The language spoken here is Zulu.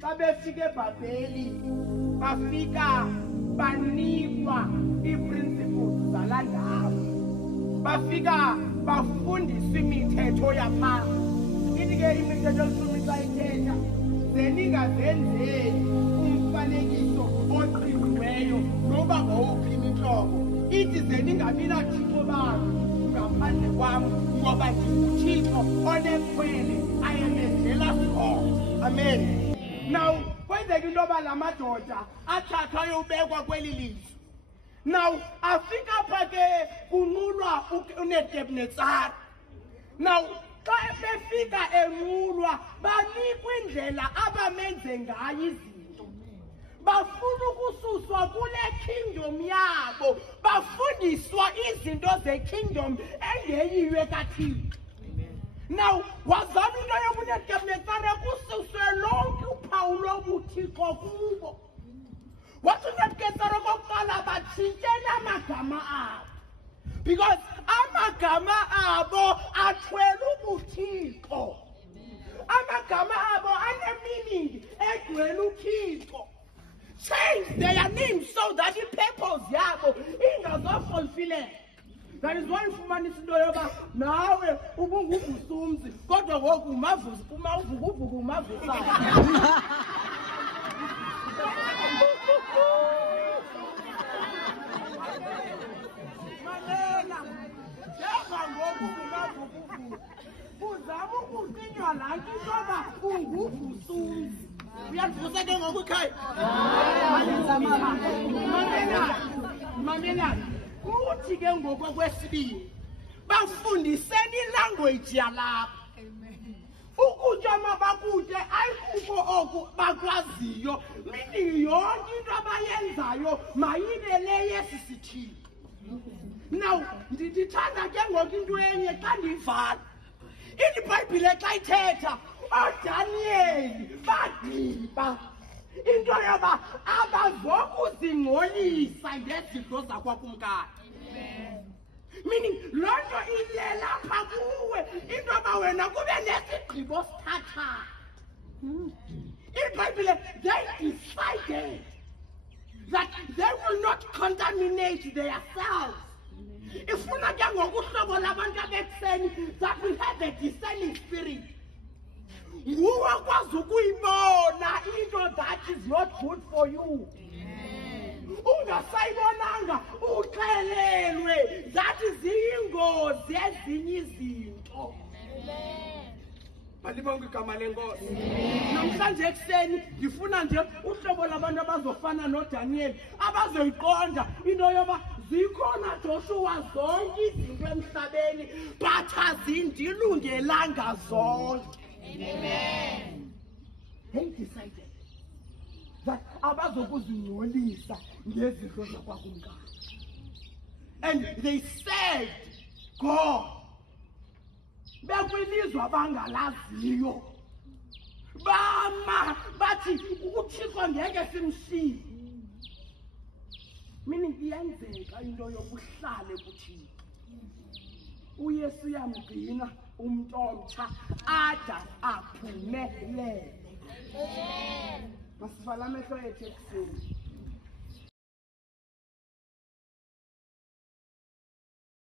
xa befika eBhabheli bafika banikwa iprinciples zala ndawo, bafika bafundiswa imithetho yapha. Ithi ke imithetho elifuna xa ithetha zeningazenzeli umfanekiso oqingqiweyo noba ngowuphi imihlobo. Ithi zeningabi nathixo bani ngaphandle kwam, ngoba ndinguThixo onekhwele, I am a jealous God. Amen. Now kwenzeka into yoba la madoda athathwa ayobekwa kweli lizwe. Now afika apha ke kunqulwa uNebukadnezar. Now xa befika enqulwa banikwa indlela abamenze ngayo izinto. Bafuna ukususwa kule kingdom yabo, bafundiswa izinto ze-kingdom engeyiyo kaThixo. Now wazama into yobuNebukadnezar kususwe lonke uphawu lobuthixo kubo. Wathi uNebukadnezar okokuqala batshintshela amagama abo, because amagama abo athwele ubuthixo. Amagama abo ane-meaning egcwele uThixo. Change their names so that i-purpose yabo ingazofulfilleka. That is why ufumanisa into yoba nawe ubunguvusumzi kodwa ngoku umavuvuka umavusayo. Malela njeba ngoku umavuvuka uzama ukusinywa laa nto intoba unguvusumzi. Uyavusa ke ngoku ekhaya? Mamela uthi ke ngoku kwesibili bafundiseni ilanguage yalapha. Ukutya mabakutye ayikukho oku bakwaziyo, meaning yonke into abayenzayo mayibe le yesi sithile. Now ndithanda ke ngoku into enye xa ndiyivala iBhayibhile xa ithetha oDaniel bagqiba into yoba abazokuzingcolisa ngezidlo zakwakumkani. Meaning loo nto ilela apha kuwe into yoba wena kube nesigqibo sithathayo. iBhayibhile they decided that they will not contaminate themselves. Ifuna ke ngokuhlobo labantu abekuseni that we have a discerning spirit. Nguwe akwazi ukuyibona into that is not good for you. Ungasayibonanga uxelelwe that ziyingozi ezinye izinto. Balibonke igama lenkosi. Namhlanje ekuseni ngifuna nje uhlobo labantu abazofana noDaniel abazoyiqonda into yoba zikhona Joshua zonke izinto emhlabeni but azindilungelanga zonke. Amen. They decided that abazokuzingcolisa ngezidlo zakwakumkani. And they said, God, bekwilizwe abangalaziyo bama bathi uThixo ngeke simshiye. Meaning iyenzeka into yokuhlale kuThixo. uYesu uyamgcina umuntu omtsha ada aphumelele. Masivala amehlo ethu ekuseni.